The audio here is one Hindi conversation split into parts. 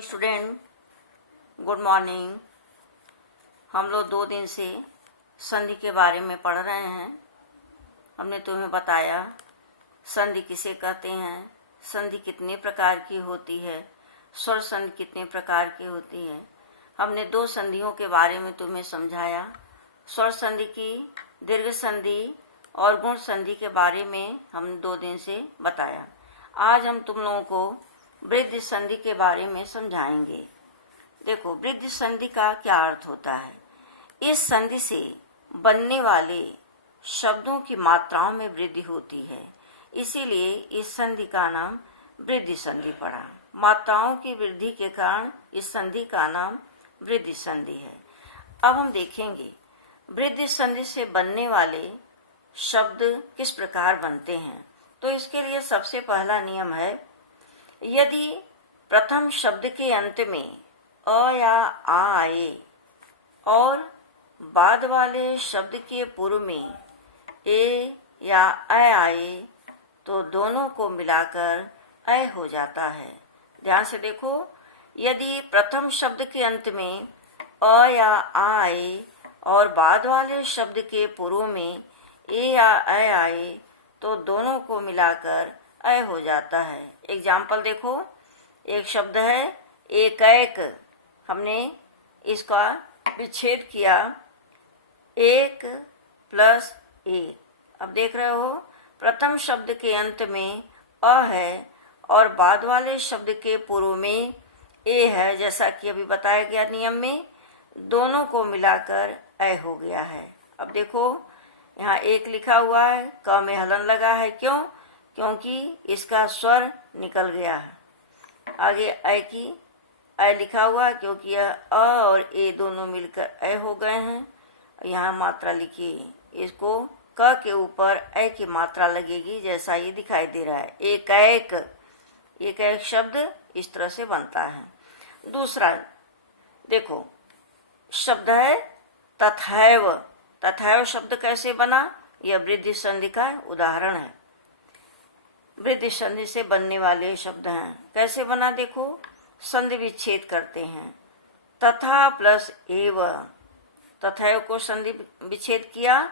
Student, good morning. हम लोग 2 दिन से संधि के बारे में पढ़ रहे हैं। हमने तुम्हें बताया संधि किसे कहते हैं, संधि कितने प्रकार की होती है, स्वर संधि कितने प्रकार की होती है। हमने 2 संधियों के बारे में तुम्हें समझाया, स्वर संधि की, दीर्घ संधि और गुण संधि के बारे में हम 2 दिन से बताया। आज हम तुम लोगों को वृद्धि संधि के बारे में समझाएंगे। देखो, वृद्धि संधि का क्या अर्थ होता है। इस संधि से बनने वाले शब्दों की मात्राओं में वृद्धि होती है, इसीलिए इस संधि का नाम वृद्धि संधि पड़ा। मात्राओं की वृद्धि के कारण इस संधि का नाम वृद्धि संधि है। अब हम देखेंगे वृद्धि संधि से बनने वाले शब्द किस प्रकार बनते हैं। तो इसके लिए सबसे पहला नियम है, यदि प्रथम शब्द के अंत में अ या आ आए और बाद वाले शब्द के पूर्व में ए या ऐ आए तो दोनों को मिलाकर ऐ हो जाता है। ध्यान से देखो, यदि प्रथम शब्द के अंत में अ या आ आए और बाद वाले शब्द के पूर्व में ए या ऐ आए तो दोनों को मिलाकर ऐ हो जाता है। एग्जाम्पल देखो, एक शब्द है एक, हमने इसका विच्छेद किया, 1 + ए। अब देख रहे हो, प्रथम शब्द के अंत में अ है और बाद वाले शब्द के पूर्व में ए है, जैसा कि अभी बताया गया नियम में, दोनों को मिलाकर ऐ हो गया है। अब देखो, यहाँ 1 लिखा हुआ है, क में हलन लगा है, क्यों? क्योंकि इसका स्वर निकल गया है। आगे ऐ लिखा हुआ है, क्योंकि यह अ और ए दोनों मिलकर ऐ हो गए हैं। यहाँ मात्रा लिखी, इसको क के ऊपर ऐ की मात्रा लगेगी, जैसा ये दिखाई दे रहा है। एक शब्द इस तरह से बनता है। दूसरा देखो, शब्द है तथैव। तथैव शब्द कैसे बना, यह वृद्धि संधि का उदाहरण है। वृद्धि संधि से बनने वाले शब्द हैं। कैसे बना देखो, संधि विच्छेद करते हैं। तथा प्लस एव, तथैव को संधि विच्छेद किया,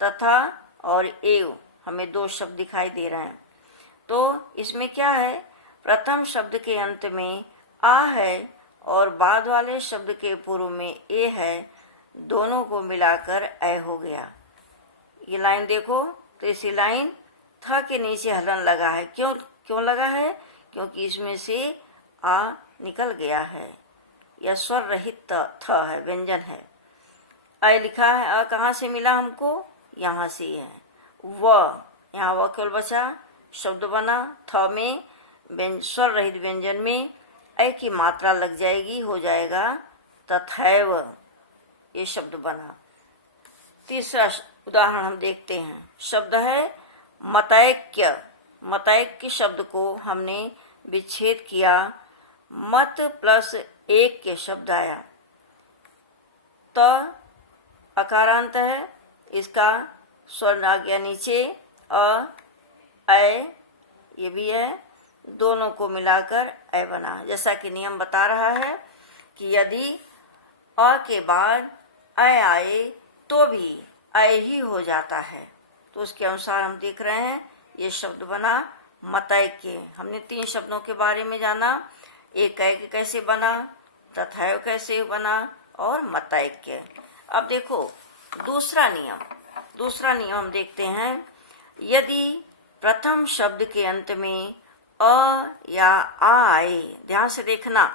तथा और एव, हमें 2 शब्द दिखाई दे रहे हैं। तो इसमें क्या है, प्रथम शब्द के अंत में आ है और बाद वाले शब्द के पूर्व में ए है, दोनों को मिलाकर ऐ हो गया। ये लाइन देखो, तो इसी लाइन थ के नीचे हलन लगा है। क्यों लगा है? क्योंकि इसमें से आ निकल गया है। यह स्वर रहित थ है, व्यंजन है। ऐ लिखा है, अ कहाँ से मिला हमको? यहाँ से है। व, यहाँ व केवल बचा, शब्द बना। थ में स्वर रहित व्यंजन में ऐ की मात्रा लग जाएगी, हो जाएगा तथैव, ये शब्द बना। तीसरा उदाहरण हम देखते हैं। शब्द है मतैक्य। मतैक्य शब्द को हमने विच्छेद किया, मत प्लस एक के शब्द आया। त अकारांत है, इसका स्वर आ गया नीचे, अ ऐ ये भी है, दोनों को मिलाकर ऐ बना। जैसा कि नियम बता रहा है कि यदि अ के बाद ऐ आए तो भी ऐ ही हो जाता है। तो उसके अनुसार हम देख रहे हैं, ये शब्द बना मतैक्य। हमने 3 शब्दों के बारे में जाना, एक कैसे बना, तथैव कैसे बना और मतैक्य। अब देखो दूसरा नियम हम देखते हैं। यदि प्रथम शब्द के अंत में अ या आ आए, ध्यान से देखना,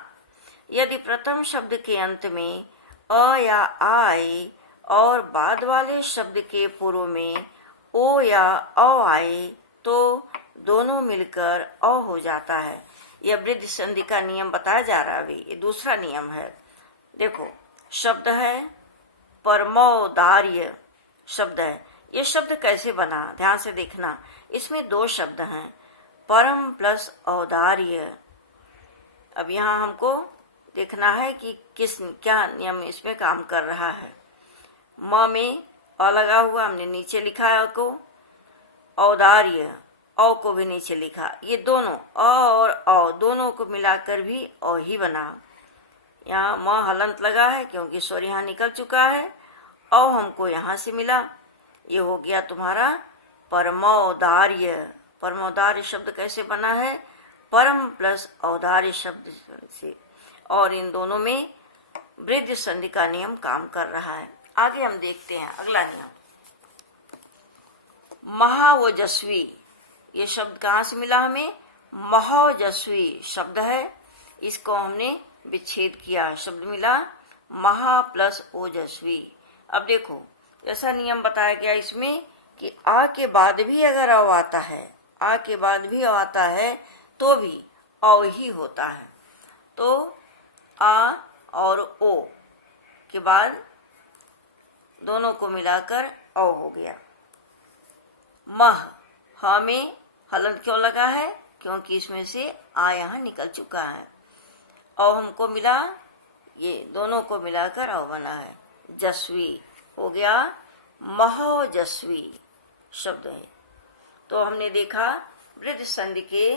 यदि प्रथम शब्द के अंत में अ या आ आए और बाद वाले शब्द के पूर्व में ओ या औ आए तो दोनों मिलकर अ हो जाता है। यह वृद्धि संधि का नियम बताया जा रहा है। ये दूसरा नियम है। देखो, शब्द है परमौदार्य शब्द है। ये शब्द कैसे बना, ध्यान से देखना। इसमें 2 शब्द हैं, परम प्लस औदार्य। अब यहाँ हमको देखना है कि क्या नियम इसमें काम कर रहा है। म में अ लगा हुआ, हमने नीचे लिखा है को औदार्य, औ को भी नीचे लिखा। ये दोनों अ और औ दोनों को मिलाकर भी औ ही बना। यहाँ म हलंत लगा है क्योंकि स्वर यहाँ निकल चुका है। औ हमको यहाँ से मिला। ये हो गया तुम्हारा परमौदार्य। परमौदार्य शब्द कैसे बना है? परम प्लस औदार्य शब्द से। और इन दोनों में वृद्धि संधि का नियम काम कर रहा है। आगे हम देखते हैं अगला नियम। महाओजस्वी, ये शब्द कहाँ से मिला हमें? महाओजस्वी शब्द है, इसको हमने विच्छेद किया। शब्द मिला महा प्लस ओजस्वी। अब देखो, ऐसा नियम बताया गया इसमें कि आ के बाद भी अगर अ आता है, आ के बाद भी अ आता है तो भी औ ही होता है। तो आ और ओ के बाद दोनों को मिलाकर औ हो गया। मह, ह में हलंत क्यों लगा है? क्योंकि इसमें से आ यहाँ निकल चुका है। औ हमको मिला, ये दोनों को मिलाकर औ बना है। जस्वी हो गया, महोजस्वी शब्द है। तो हमने देखा वृद्धि संधि के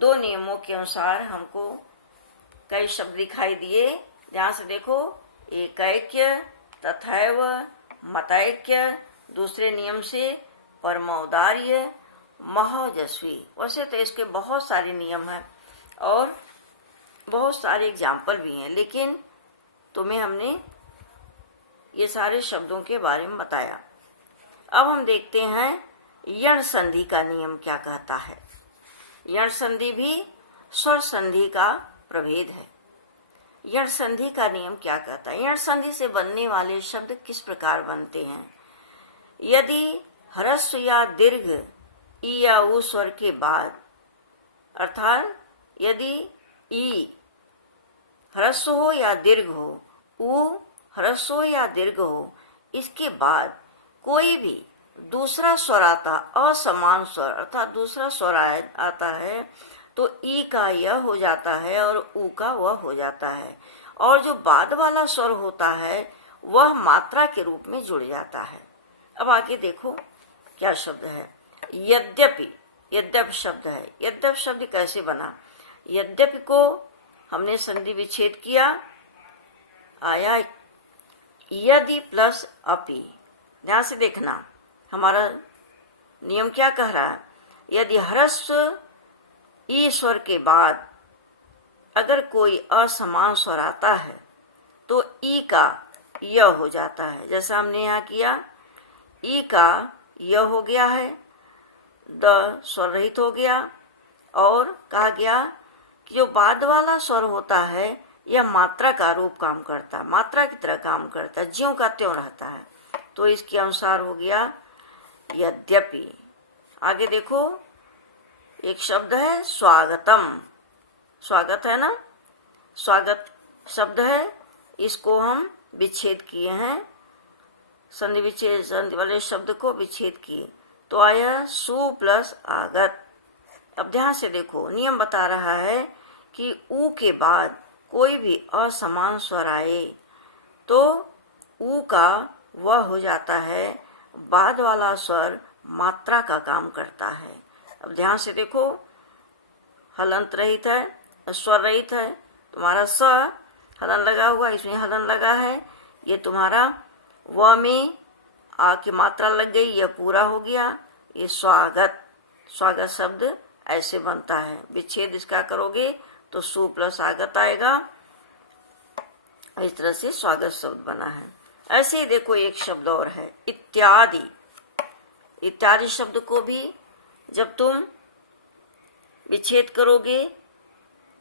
दो नियमों के अनुसार हमको कई शब्द दिखाई दिए। ध्यान से देखो, एकैक्य, तथैव, मतैक्य, दूसरे नियम से परमौदार्य, महोजस्वी। वैसे तो इसके बहुत सारे नियम हैं और बहुत सारे एग्जाम्पल भी हैं, लेकिन तुम्हें हमने ये सारे शब्दों के बारे में बताया। अब हम देखते हैं यण संधि का नियम क्या कहता है। यण संधि भी स्वर संधि का प्रभेद है। यण संधि का नियम क्या कहता है? यण संधि से बनने वाले शब्द किस प्रकार बनते हैं? यदि ह्रस्व या दीर्घ ई या उ स्वर के बाद, अर्थात यदि ई ह्रस्व हो या दीर्घ हो, उ ह्रस्व हो या दीर्घ हो, इसके बाद कोई भी दूसरा स्वर आता, असमान स्वर अर्थात दूसरा स्वर आता है, तो ई का यह हो जाता है और उ का वह हो जाता है। और जो बाद वाला स्वर होता है वह मात्रा के रूप में जुड़ जाता है। अब आगे देखो क्या शब्द है। यद्यपि, यद्यपि शब्द है। यद्यपि शब्द कैसे बना? यद्यपि को हमने संधि विच्छेद किया, आया यदि प्लस अपि। ध्यान से देखना, हमारा नियम क्या कह रहा है? यदि ह्रस्व ई स्वर के बाद अगर कोई असमान स्वर आता है तो ई का य हो जाता है। जैसा हमने यहाँ किया, ई का य हो गया है, द स्वर रहित हो गया, और कहा गया कि जो बाद वाला स्वर होता है यह मात्रा का रूप काम करता है, मात्रा की तरह काम करता है, ज्यों का त्यों रहता है। तो इसके अनुसार हो गया यद्यपि। आगे देखो, एक शब्द है स्वागतम। स्वागत है ना, स्वागत शब्द है, इसको हम विच्छेद किए हैं, संधि विच्छेद, संधि वाले शब्द को विच्छेद किए तो आया सु प्लस आगत। अब ध्यान से देखो, नियम बता रहा है कि उ के बाद कोई भी असमान स्वर आए तो उ का वह हो जाता है, बाद वाला स्वर मात्रा का काम करता है। अब ध्यान से देखो, हलंत रहित है, स्वर रहित है, तुम्हारा स हलन लगा हुआ, इसमें हलन लगा है, ये तुम्हारा व में आ की मात्रा लग गई, यह पूरा हो गया। ये स्वागत, स्वागत शब्द ऐसे बनता है। विच्छेद इसका करोगे तो सु प्लस आगत आएगा। इस तरह से स्वागत शब्द बना है। ऐसे ही देखो एक शब्द और है इत्यादि। इत्यादि शब्द को भी जब तुम विच्छेद करोगे,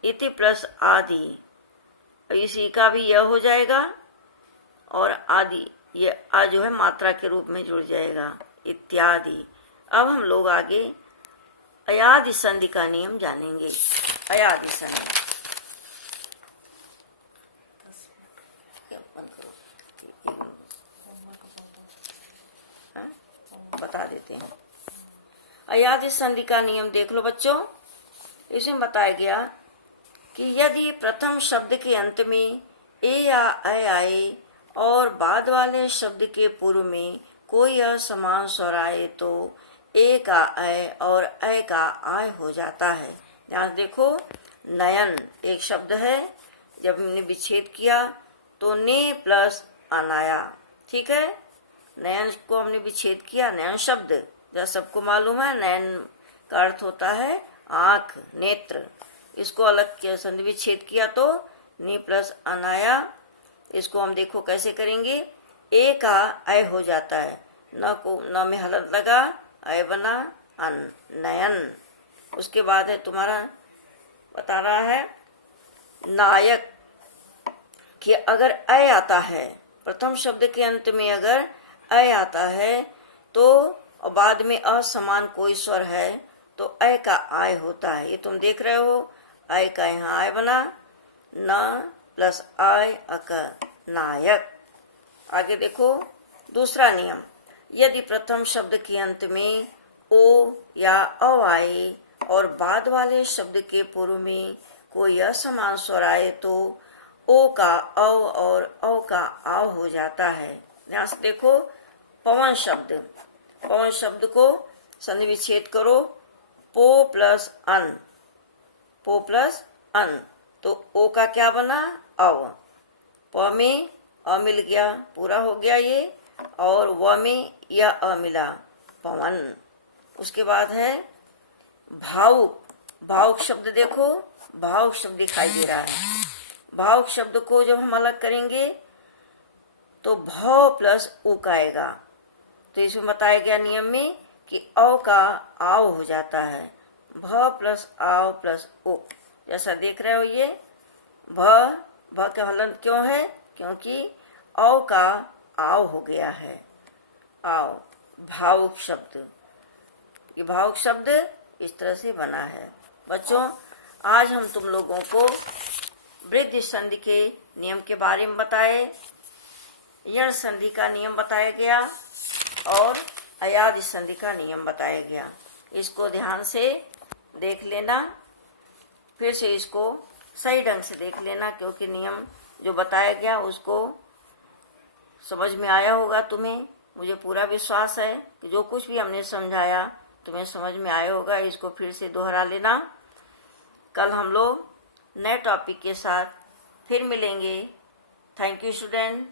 इति प्लस आदि, इसी का भी यह हो जाएगा और आदि, ये आ जो है मात्रा के रूप में जुड़ जाएगा, इत्यादि। अब हम लोग आगे अयादि संधि का नियम जानेंगे। अयादि संधि बता देते हैं। अयादि संधि का नियम देख लो बच्चों। इसमें बताया गया कि यदि प्रथम शब्द के अंत में ए या ऐ आए और बाद वाले शब्द के पूर्व में कोई असमान स्वर आए तो ए का ऐ और ऐ का आय हो जाता है। यहाँ देखो, नयन एक शब्द है, जब हमने विच्छेद किया तो ने प्लस अनाया, ठीक है। नयन को हमने विच्छेद किया, नयन शब्द जैसा सबको मालूम है, नयन का अर्थ होता है आंख, नेत्र। इसको अलग किया, संधि विच्छेद किया तो ने प्लस अनाया। इसको हम देखो कैसे करेंगे, ए का ऐ हो जाता है, न में हलत लगा, ऐ बना अन, नयन। उसके बाद है तुम्हारा बता रहा है नायक, कि अगर ऐ आता है, प्रथम शब्द के अंत में अगर ऐ आता है तो और बाद में असमान कोई स्वर है तो ऐ का आय होता है। ये तुम देख रहे हो, ऐ का यहाँ आय बना, न प्लस आय अकर, नायक। आगे देखो दूसरा नियम, यदि प्रथम शब्द के अंत में ओ या अ आए और बाद वाले शब्द के पूर्व में कोई असमान स्वर आए तो ओ का औ और औ का आव हो जाता है। ध्यान से देखो, पवन शब्द, पवन शब्द को संधि विच्छेद करो, पो प्लस अन, पो प्लस अन, तो ओ का क्या बना, अव। प में अ मिल गया, पूरा हो गया ये, और व में या अ मिला, पवन। उसके बाद है भावुक, भावुक शब्द देखो, भावुक शब्द दिखाई दे रहा है। भावुक शब्द को जब हम अलग करेंगे तो भ प्लस उक आएगा। तो इसमें बताया गया नियम में कि औ का आव हो जाता है, भ प्लस आव प्लस उक। जैसा देख रहे हो ये भ का हलन क्यों है, क्योंकि औ का आव हो गया है, आव। भावुक शब्द, ये भावुक शब्द इस तरह से बना है। बच्चों, आज हम तुम लोगों को वृद्धि संधि के नियम के बारे में बताए, यण संधि का नियम बताया गया और अयादि संधि का नियम बताया गया। इसको ध्यान से देख लेना, फिर से इसको सही ढंग से देख लेना, क्योंकि नियम जो बताया गया उसको समझ में आया होगा तुम्हें। मुझे पूरा विश्वास है कि जो कुछ भी हमने समझाया तुम्हें समझ में आया होगा। इसको फिर से दोहरा लेना। कल हम लोग नए टॉपिक के साथ फिर मिलेंगे। Thank you student.